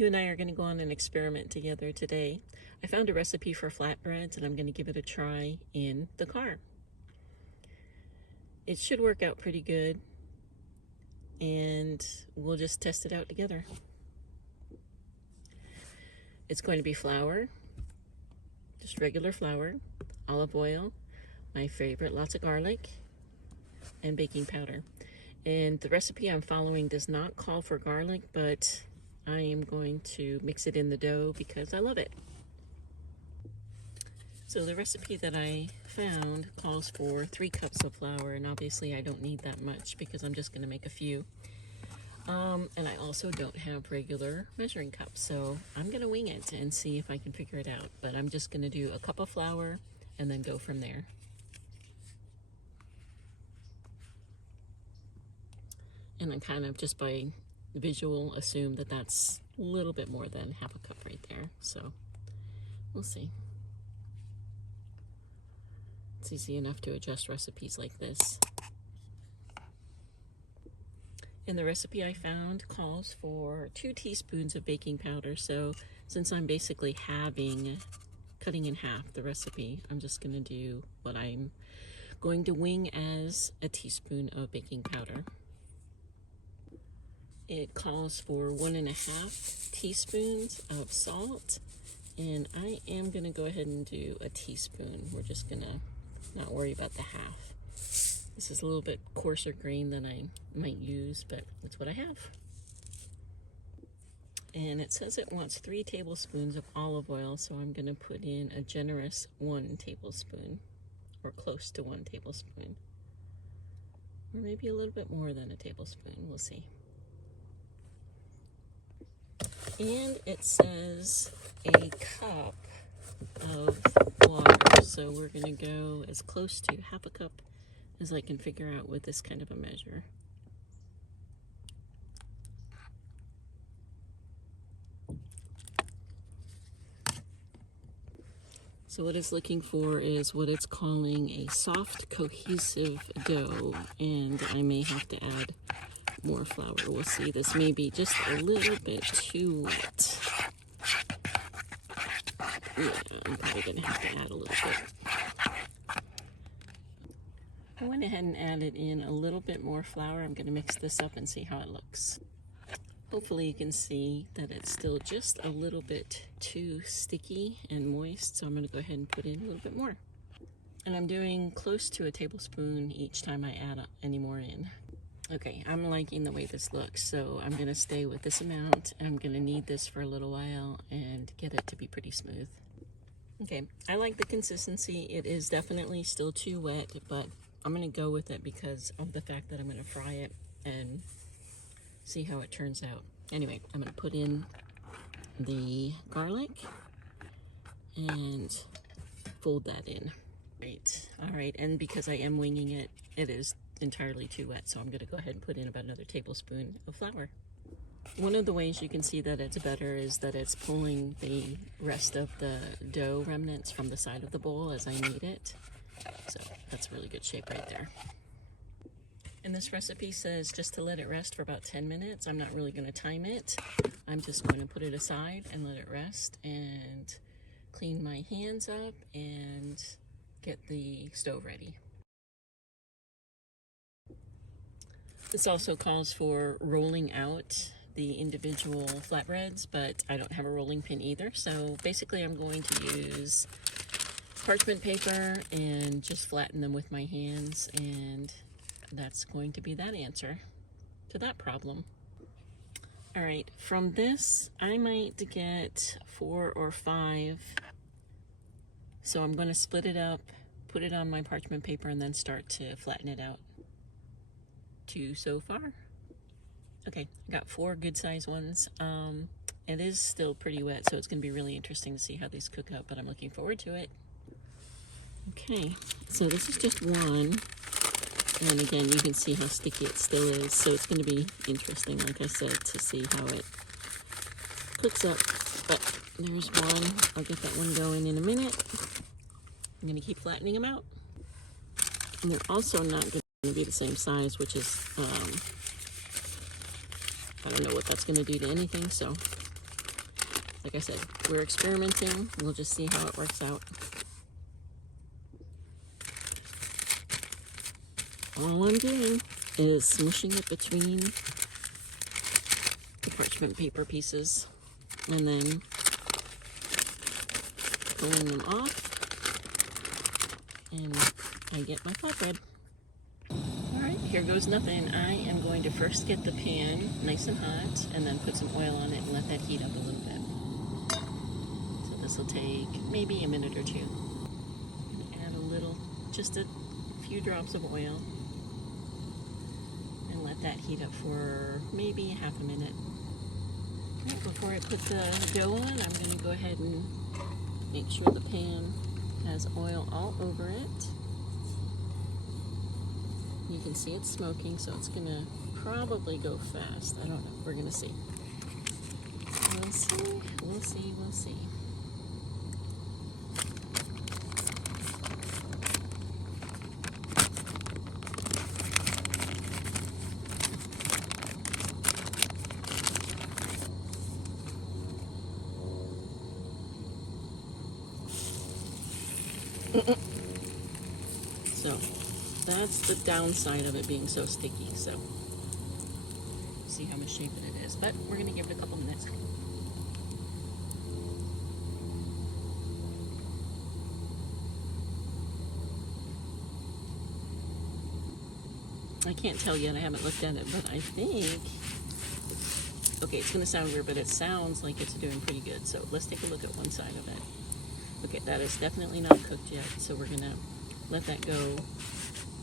You and I are going to go on an experiment together today. I found a recipe for flatbreads and I'm going to give it a try in the car. It should work out pretty good and we'll just test it out together. It's going to be flour, just regular flour, olive oil, my favorite, lots of garlic, and baking powder. And the recipe I'm following does not call for garlic, but I am going to mix it in the dough because I love it. So the recipe that I found calls for 3 cups of flour, and obviously I don't need that much because I'm just going to make a few. And I also don't have regular measuring cups, so I'm going to wing it and see if I can figure it out. But I'm just going to do a cup of flour and then go from there. And I kind of just by visual assume that that's a little bit more than half a cup right there. So we'll see. It's easy enough to adjust recipes like this. And the recipe I found calls for 2 teaspoons of baking powder. So since I'm basically cutting in half the recipe, I'm just going to do what I'm going to wing as a teaspoon of baking powder. It calls for 1.5 teaspoons of salt, and I am going to go ahead and do a teaspoon. We're just going to not worry about the half. This is a little bit coarser grain than I might use, but that's what I have. And it says it wants 3 tablespoons of olive oil, so I'm going to put in a generous 1 tablespoon, or close to 1 tablespoon. Or maybe a little bit more than a tablespoon, we'll see. And it says a cup of water, so we're going to go as close to half a cup as I can figure out with this kind of a measure. So what it's looking for is what it's calling a soft, cohesive dough, and I may have to add more flour. We'll see. This may be just a little bit too wet. Yeah, I'm probably going to have to add a little bit. I went ahead and added in a little bit more flour. I'm going to mix this up and see how it looks. Hopefully you can see that it's still just a little bit too sticky and moist, so I'm going to go ahead and put in a little bit more. And I'm doing close to a tablespoon each time I add any more in. Okay, I'm liking the way this looks, so I'm going to stay with this amount. I'm going to knead this for a little while and get it to be pretty smooth. Okay, I like the consistency. It is definitely still too wet, but I'm going to go with it because of the fact that I'm going to fry it and see how it turns out. Anyway, I'm going to put in the garlic and fold that in. All right, and because I am winging it, it is entirely too wet, so I'm going to go ahead and put in about another tablespoon of flour. One of the ways you can see that it's better is that it's pulling the rest of the dough remnants from the side of the bowl as I knead it. So that's really good shape right there. And this recipe says just to let it rest for about 10 minutes. I'm not really going to time it. I'm just going to put it aside and let it rest and clean my hands up and get the stove ready. This also calls for rolling out the individual flatbreads, but I don't have a rolling pin either. So basically I'm going to use parchment paper and just flatten them with my hands, and that's going to be that answer to that problem. All right, from this I might get 4 or 5. So I'm going to split it up, put it on my parchment paper, and then start to flatten it out. 2 so far. Okay, I got 4 good sized ones. It is still pretty wet, so it's going to be really interesting to see how these cook up, but I'm looking forward to it. Okay, so this is just one, and again you can see how sticky it still is, so it's going to be interesting, like I said, to see how it cooks up. But there's one. I'll get that one going in a minute. I'm going to keep flattening them out. And they're also not going to be the same size, which is I don't know what that's going to do to anything, so like I said, we're experimenting. We'll just see how it works out. All I'm doing is smushing it between the parchment paper pieces and then pulling them off, and I get my flatbread. Alright, here goes nothing. I am going to first get the pan nice and hot and then put some oil on it and let that heat up a little bit. So this will take maybe a minute or two. Add a little, just a few drops of oil, and let that heat up for maybe half a minute. Right, before I put the dough on, I'm going to go ahead and make sure the pan has oil all over it. You can see it's smoking, so it's going to probably go fast. I don't know. We're going to see. We'll see. We'll see. We'll see. So that's the downside of it being so sticky. So see how misshapen it is, but we're gonna give it a couple minutes. I can't tell yet, I haven't looked at it, but I think, okay, it's gonna sound weird, but it sounds like it's doing pretty good. So let's take a look at one side of it. Okay, that is definitely not cooked yet, so we're gonna let that go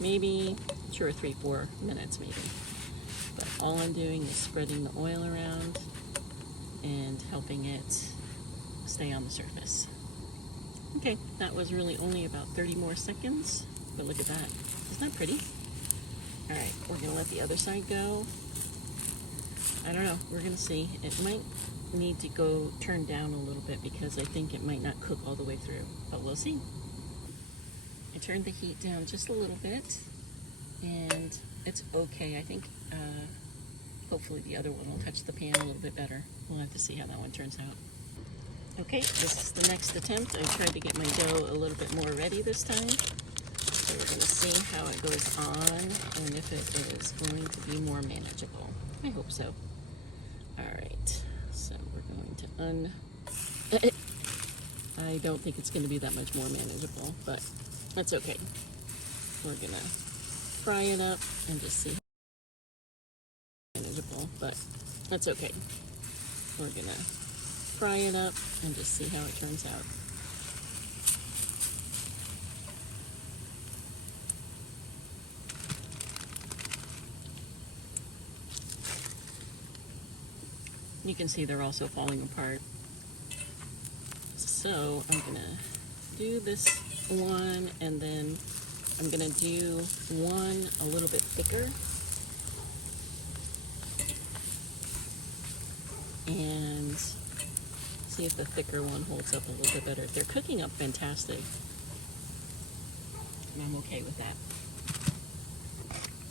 maybe 2 or 3, 4 minutes maybe. But all I'm doing is spreading the oil around and helping it stay on the surface. Okay, that was really only about 30 more seconds, but look at that. Isn't that pretty? All right, we're gonna let the other side go. I don't know, we're gonna see. It might need to go turn down a little bit because I think it might not cook all the way through, but we'll see. I turned the heat down just a little bit and it's okay. I think hopefully the other one will touch the pan a little bit better. We'll have to see how that one turns out. Okay, this is the next attempt. I tried to get my dough a little bit more ready this time. So we're gonna see how it goes on and if it is going to be more manageable. I hope so. All right, so we're going to I don't think it's going to be that much more manageable, but that's okay. We're going to fry it up and just see how manageable, but that's okay. We're going to fry it up and just see how it turns out. You can see they're also falling apart. So I'm gonna do this one and then I'm gonna do one a little bit thicker. And see if the thicker one holds up a little bit better. They're cooking up fantastic. And I'm okay with that.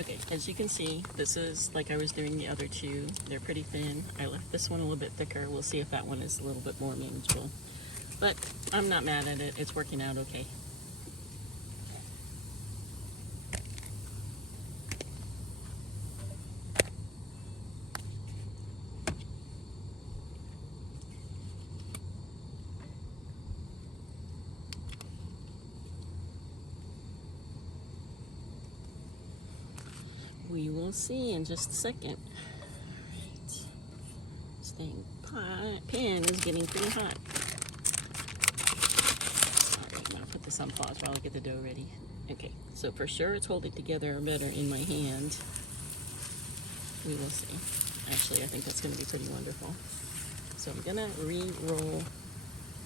Okay, as you can see, this is like I was doing the other two. They're pretty thin. I left this one a little bit thicker. We'll see if that one is a little bit more manageable. But I'm not mad at it. It's working out okay. We will see in just a second. Alright. This dang pan is getting pretty hot. Alright, I'm going to put this on pause while I get the dough ready. Okay, so for sure it's holding together better in my hand. We will see. Actually, I think that's going to be pretty wonderful. So I'm going to re-roll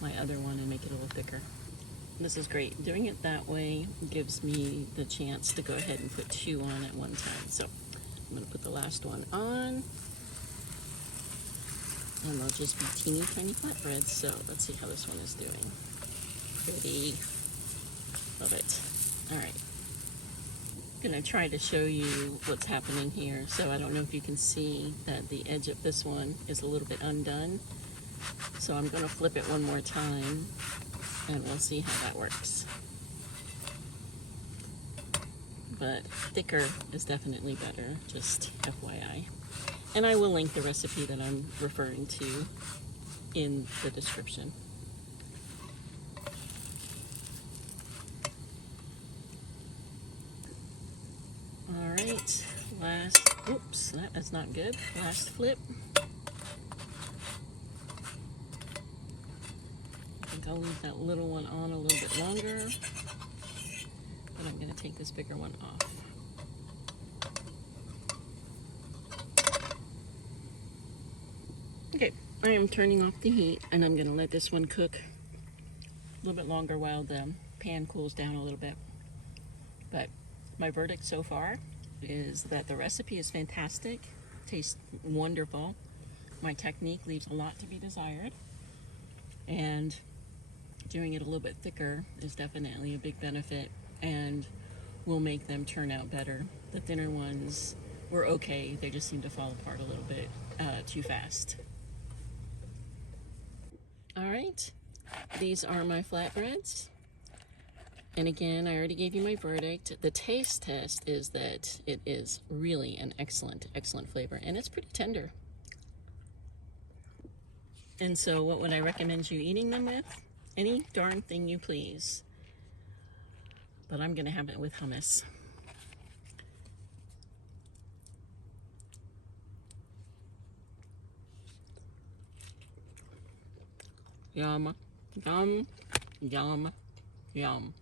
my other one and make it a little thicker. This is great. Doing it that way gives me the chance to go ahead and put 2 on at one time. So I'm going to put the last one on. And they'll just be teeny tiny flatbreads. So let's see how this one is doing. Pretty. Love it. Alright. I'm going to try to show you what's happening here. So I don't know if you can see that the edge of this one is a little bit undone. So I'm going to flip it one more time and we'll see how that works. But thicker is definitely better, just FYI. And I will link the recipe that I'm referring to in the description. All right, oops, that is not good. Last flip. I think I'll leave that little one on a little bit longer, but I'm going to take this bigger one off. Okay, I am turning off the heat and I'm going to let this one cook a little bit longer while the pan cools down a little bit. But my verdict so far is that the recipe is fantastic, tastes wonderful. My technique leaves a lot to be desired, and doing it a little bit thicker is definitely a big benefit and will make them turn out better. The thinner ones were okay, they just seem to fall apart a little bit too fast. All right, these are my flatbreads. And again, I already gave you my verdict. The taste test is that it is really an excellent, excellent flavor, and it's pretty tender. And so what would I recommend you eating them with? Any darn thing you please. But I'm gonna have it with hummus. Yum, yum, yum, yum.